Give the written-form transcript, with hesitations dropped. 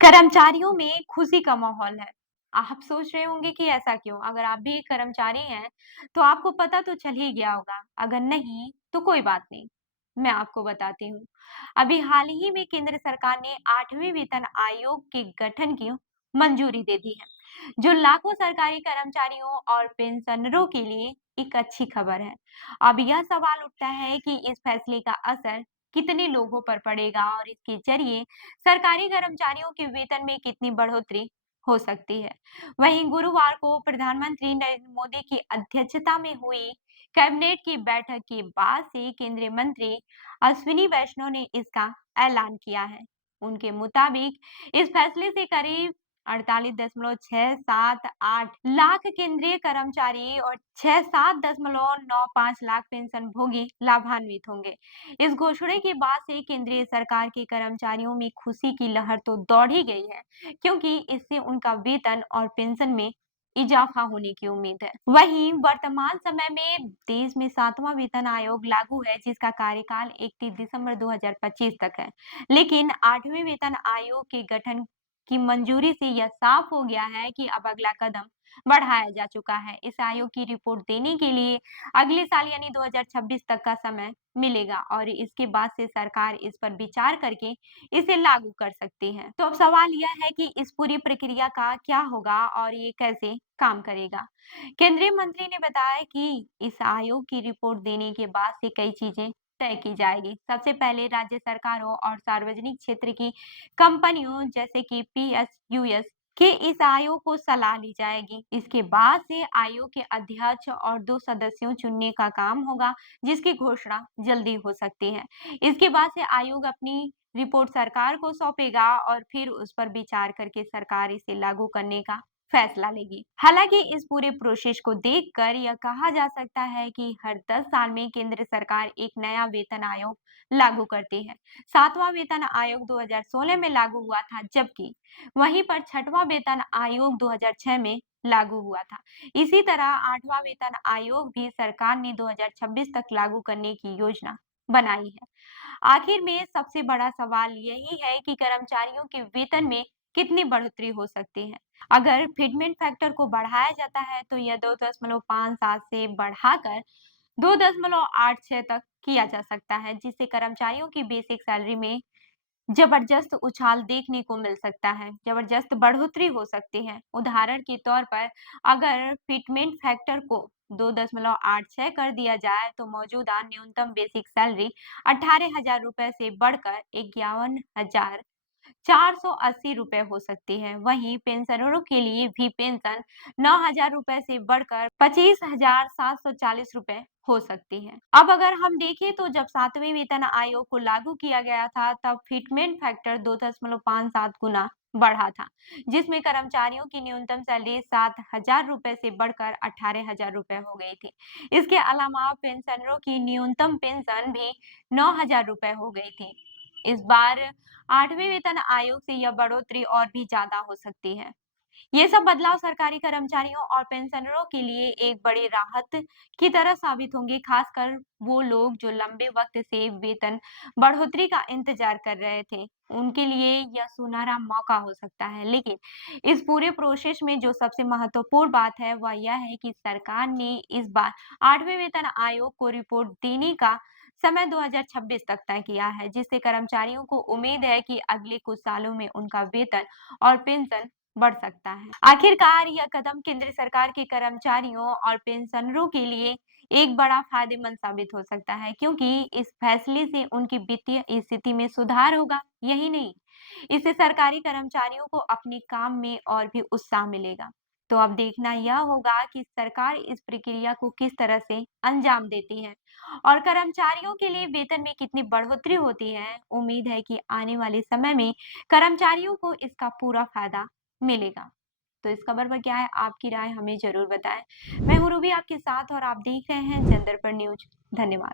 कर्मचारियों में खुशी का माहौल है। आप सोच रहे होंगे कि ऐसा क्यों? अगर आप भी एक कर्मचारी हैं, तो आपको पता तो चल ही गया होगा। अगर नहीं, तो कोई बात नहीं, मैं आपको बताती हूँ। अभी हाल ही में केंद्र सरकार ने 8वें वेतन आयोग के गठन की मंजूरी दे दी है, जो लाखों सरकारी कर्मचारियों और पेंशनरों के लिए एक अच्छी खबर है। अब यह सवाल उठता है कि इस फैसले का असर कितने लोगों पर पड़ेगा और इसके जरिए सरकारी कर्मचारियों के वेतन में कितनी बढ़ोतरी हो सकती है। वहीं गुरुवार को प्रधानमंत्री नरेंद्र मोदी की अध्यक्षता में हुई कैबिनेट की बैठक के बाद से केंद्रीय मंत्री अश्विनी वैष्णव ने इसका ऐलान किया है। उनके मुताबिक इस फैसले से करीब 48,678 लाख केंद्रीय कर्मचारी और 67,95 लाख पेंशन भोगी लाभान्वित होंगे। इस घोषणा के बाद से केंद्रीय सरकार के कर्मचारियों में खुशी की लहर तो दौड़ ही गई है, क्योंकि इससे उनका वेतन और पेंशन में इजाफा होने की उम्मीद है। वहीं वर्तमान समय में देश में 7वां वेतन आयोग लागू है, जिसका कार्यकाल 31 दिसंबर 2025 तक है। लेकिन 8वें वेतन आयोग के गठन की मंजूरी से यह साफ हो गया है कि अब अगला कदम बढ़ाया जा चुका है। इस आयोग की रिपोर्ट देने के लिए अगले साल यानी 2026 तक का समय मिलेगा और इसके बाद से सरकार इस पर विचार करके इसे लागू कर सकती है। तो अब सवाल यह है कि इस पूरी प्रक्रिया का क्या होगा और ये कैसे काम करेगा। केंद्रीय मंत्री ने बताया कि इस आयोग की रिपोर्ट देने के बाद से कई चीजें तय की जाएगी। सबसे पहले राज्य सरकारों और सार्वजनिक क्षेत्र की कंपनियों जैसे कि पीएसयूएस के इस आयोग को सलाह ली जाएगी। इसके बाद से आयोग के अध्यक्ष और 2 सदस्यों चुनने का काम होगा, जिसकी घोषणा जल्दी हो सकती है। इसके बाद से आयोग अपनी रिपोर्ट सरकार को सौंपेगा और फिर उस पर विचार करके सरकार इसे लागू करने का फैसला लेगी। हालांकि इस पूरे प्रोसेस को देखकर यह कहा जा सकता है कि हर 10 साल में केंद्र सरकार एक नया वेतन आयोग लागू करती है। 7वां वेतन आयोग 2016 में लागू हुआ था, जबकि वहीं पर 6वां वेतन आयोग 2006 में लागू हुआ था। इसी तरह 8वां वेतन आयोग भी सरकार ने 2026 तक लागू करने की योजना बनाई है। आखिर में सबसे बड़ा सवाल यही है कि कर्मचारियों के वेतन में कितनी बढ़ोतरी हो सकती है। अगर फिटमेंट फैक्टर को बढ़ाया जाता है तो यह 2.57 से बढ़ाकर 2.86 तक किया जा सकता है, जिससे कर्मचारियों की बेसिक सैलरी में जबरदस्त उछाल देखने को मिल सकता है, जबरदस्त बढ़ोतरी हो सकती है। उदाहरण के तौर पर अगर फिटमेंट फैक्टर को 2.86 कर दिया जाए तो मौजूदा न्यूनतम बेसिक सैलरी 18,000 रुपए से बढ़कर 51,480 रुपए हो सकती है। वहीं पेंशनरों के लिए भी पेंशन 9,000 रुपए से बढ़कर 25,740 रुपए हो सकती है। अब अगर हम देखें तो जब 7वें वेतन आयोग को लागू किया गया था, तब फिटमेंट फैक्टर 2.57 गुना बढ़ा था, जिसमें कर्मचारियों की न्यूनतम सैलरी 7,000 रुपए से बढ़कर 18,000 रुपए हो गई थी। इसके अलावा पेंशनरों की न्यूनतम पेंशन भी 9,000 रुपए हो गई थी। इस बार 8वें वेतन आयोग से यह बढ़ोतरी और भी ज्यादा हो सकती है। ये सब बदलाव सरकारी कर्मचारियों और पेंशनरों के लिए एक बड़ी राहत की तरह साबित होंगे, खासकर वो लोग जो लंबे वक्त से वेतन बढ़ोतरी का इंतजार कर रहे थे। उनके लिए यह सुनहरा मौका हो सकता है। लेकिन इस पूरे प्रोसेस में जो सबसे महत्वपूर्ण बात है वह यह है कि सरकार ने इस बार 8वें वेतन आयोग को रिपोर्ट देने का समय 2026 तक तय किया है, जिससे कर्मचारियों को उम्मीद है कि अगले कुछ सालों में उनका वेतन और पेंशन बढ़ सकता है। आखिरकार यह कदम केंद्र सरकार के कर्मचारियों और पेंशनरों के लिए एक बड़ा फायदेमंद साबित हो सकता है, क्योंकि इस फैसले से उनकी वित्तीय स्थिति में सुधार होगा। यही नहीं, इससे सरकारी कर्मचारियों को अपने काम में और भी उत्साह मिलेगा। तो अब देखना यह होगा कि सरकार इस प्रक्रिया को किस तरह से अंजाम देती है और कर्मचारियों के लिए वेतन में कितनी बढ़ोतरी होती है। उम्मीद है कि आने वाले समय में कर्मचारियों को इसका पूरा फायदा मिलेगा। तो इस खबर पर क्या है आपकी राय, हमें जरूर बताएं। मैं हूँ रूबी आपके साथ और आप देख रहे हैं जनदर्पण न्यूज। धन्यवाद।